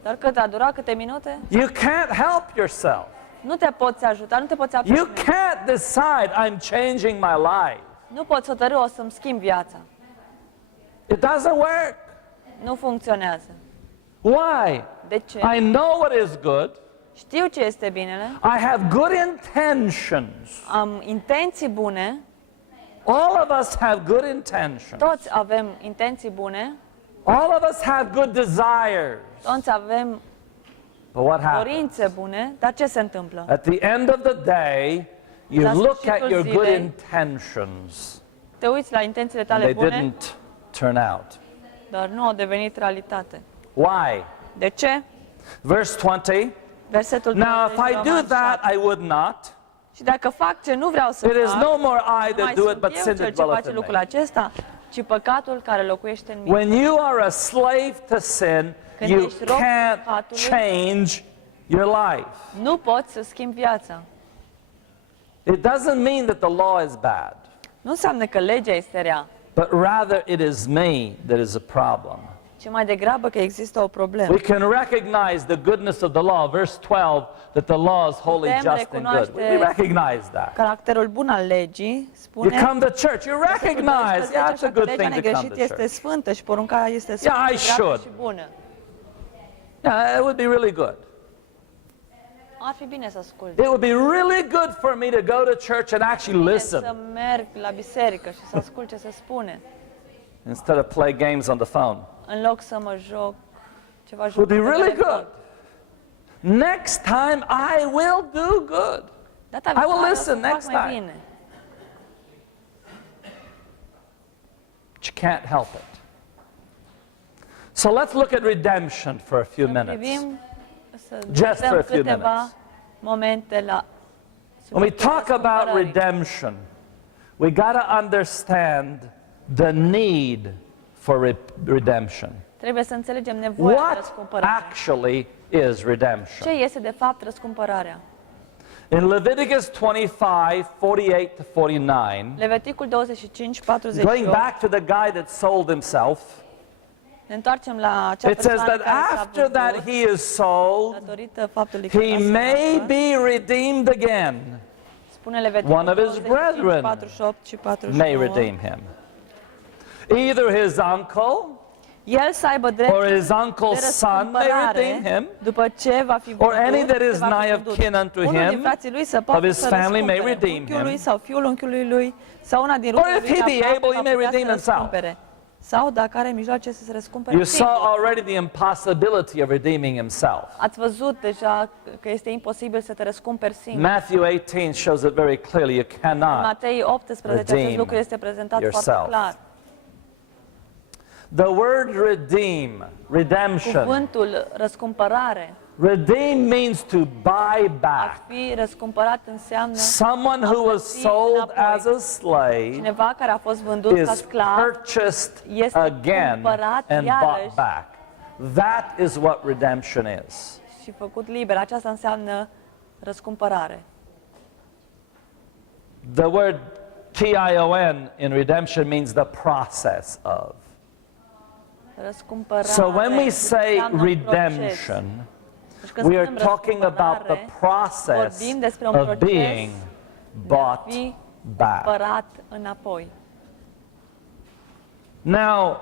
Dar cât a durat, câte minute? You can't help yourself. Nu te poți ajuta, nu te poți You apăra. can't decide I'm changing my life. Nu poți hotărâ, o să-mi schimb viața. It doesn't work. Nu funcționează. Why? De ce? I know what is good. Știu ce este binele, I have good intentions. am intenții bune, All of us have good intentions. toți avem intenții bune, All of us have good desires. toți avem But what happens? dorințe bune, dar ce se întâmplă? At the end of the day, you La look at sfârșitul your good zilei, intentions, Te uiți la intențiile and tale they bune, didn't turn out. dar nu au devenit realitate. Why? De ce? Verse 20. Versetul Now, 20 if I din do Roman that, 7. I would not. Și dacă fac ce nu vreau să It is fac, no more I nu that mai do it, sunt but eu sin cel that ce dwelleth face in lucrul me. acesta, ci păcatul care locuiește în mine. When you are a slave to sin, Când you ești rob can't păcatului, change your life. Nu poți să schimbi viața. It doesn't mean that the law is bad, Nu înseamnă că legea este rea, but rather it is me that is a problem. ci mai degrabă că există o problemă. We can recognize the goodness of the law, verse 12, that the law is holy, Putem just, and good. We recunoaște recognize that. Caracterul bun al legii You spune come to church, you recognize, yeah, it's a good legea thing to come negreșit to este church. sfântă și porunca este sfântă, I dreaptă should. și bună. Yeah, it would be really good. Ar fi bine să asculti. It would be really good for me to go to church and actually Bine listen să merg la biserică și să ascult ce se spune, instead of play games on the phone. în loc să mă joc ceva It would joc be pe really telefon. good. Next time I will do good. Data I will viitoare o listen să fac next mai time. bine. But you can't help it. So let's look at redemption for a few Să minutes. privim, să Just for a dăm few câteva minutes. momente la When we talk subiectul about răscumpărării. redemption, we got to understand the need for redemption. Trebuie să înțelegem nevoia de What răscumpărare. actually is Ce redemption? este de fapt răscumpărarea? In Leviticus 25, 48 to 49, Leviticul 25, going 48, back to the guy that sold himself, ne întoarcem la acea it says persoană that care s-a after that vândut he is sold, datorită faptului că he era may săracă. be redeemed again. Spune Leviticul one of his 25, brethren 48 și May 49. redeem him. Either his uncle, El să aibă dreptul Or his uncle's de son may redeem răscumpărare him. după ce va fi Or any vândut, that is se va fi nigh of vândut. kin unto Unul din him frații lui să of poată his să family may răscumpere redeem unchiul lui him. sau fiul unchiului lui sau una din Or rudele if lui he be aproape able, he va may putea redeem să himself. răscumpere. Sau dacă are mijloace să se răscumpere You singur. saw already the impossibility of redeeming himself. Ați văzut deja că este imposibil să te răscumperi singur. Matthew 18 shows it very clearly. You În cannot. Matei 18 acest redeem lucru este prezentat yourself. foarte clar. The word redeem, redemption. Cuvântul răscumpărare, Redeem means to buy a back. fi răscumpărat înseamnă Someone who was sold as a slave cineva care a fost vândut ca is sclav purchased este again cumpărat and iarăși. bought back. That is what redemption is. și făcut liber. Aceasta înseamnă răscumpărare. The word T-I-O-N in redemption means the process of. Răscumpărare. So when we say înseamnă un proces. redemption, Deci când we are spunem talking about the răscumpărare, process vorbim despre un of proces being de a bought fi back. cumpărat înapoi. Now,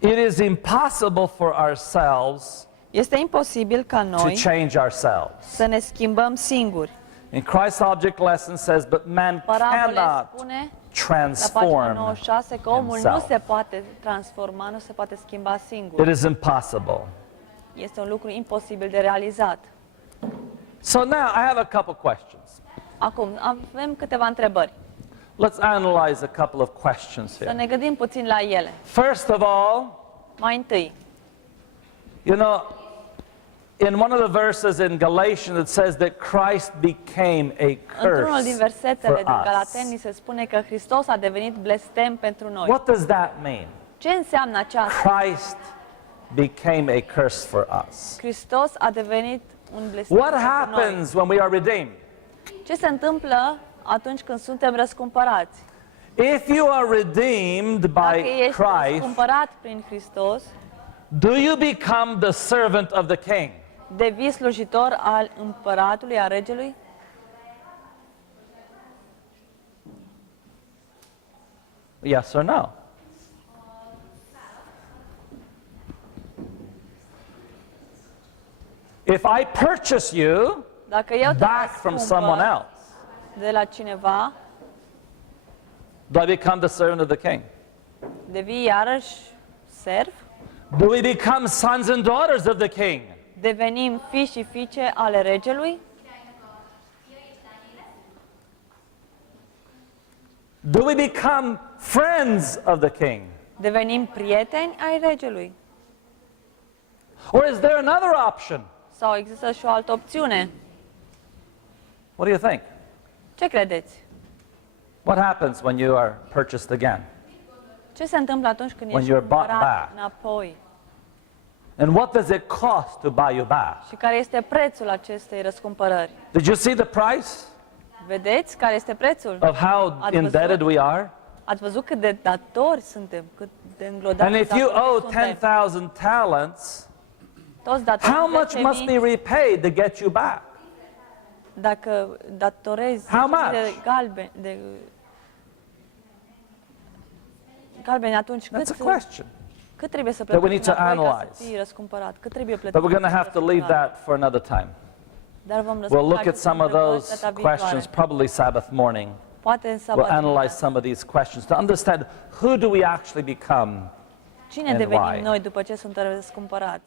it is impossible for ourselves Este imposibil ca to noi change ourselves. să ne schimbăm singuri. And Christ's object lesson says, but man Parabole cannot spune la pagina transform 96 că omul nu himself. se poate transforma, nu se poate schimba It singur. is impossible. Este un lucru imposibil de realizat. So now I have a couple questions. Acum, avem câteva întrebări. Let's analyze a couple of questions Să here. ne gândim puțin la ele. First of all, Mai întâi, you know, in one of the verses in Galatians it says that Christ became a într-unul din curse versetele for din us. Galateni se spune că Hristos a devenit blestem pentru noi. What does that mean? Ce înseamnă aceasta? Christ became a curse for us. Hristos a devenit un blestem What pentru noi. happens when we are redeemed? Ce se întâmplă atunci când suntem răscumpărați? If you are redeemed Dacă by ești Christ, răscumpărat prin Hristos, do you become the servant of the king? devii slujitor al împăratului, a regelui? Yes or no? If I purchase you Dacă eu te back from someone răscumpăr else, de la cineva, do I become the servant of the king? devii iarăși serv? Do we become sons and daughters of the king? Devenim fii și fiice ale regelui? Do we become friends of the king? Devenim prieteni ai regelui? Or is there another option? Sau există și o altă opțiune? What do you think? Ce credeți? What happens when you are purchased again? Ce se întâmplă atunci când When ești you're bought cumpărat back. înapoi? And what does it cost to buy you back? Și care este prețul acestei răscumpărări? Did you see the price Vedeți care este prețul? of how Ați indebted văzut? we are? Ați văzut cât de datori suntem, cât de And înglodați if you owe suntem. 10,000 talents, Toți datori how much must be repaid to get you back? Dacă datorezi How 10.000 much? de galbeni, atunci That's a question. cât trebuie să that we plătești need to înapoi ca analyze. să fii răscumpărat? Cât trebuie plătit? But we're going to ca să have to fii leave răscumpărat? that for another time. Dar vom We'll răspunde look at some of those questions, probably Sabbath morning. Poate în We'll sabat. analyze some of these questions to understand who do we actually become Cine and devenim why. noi după ce suntem răscumpărați?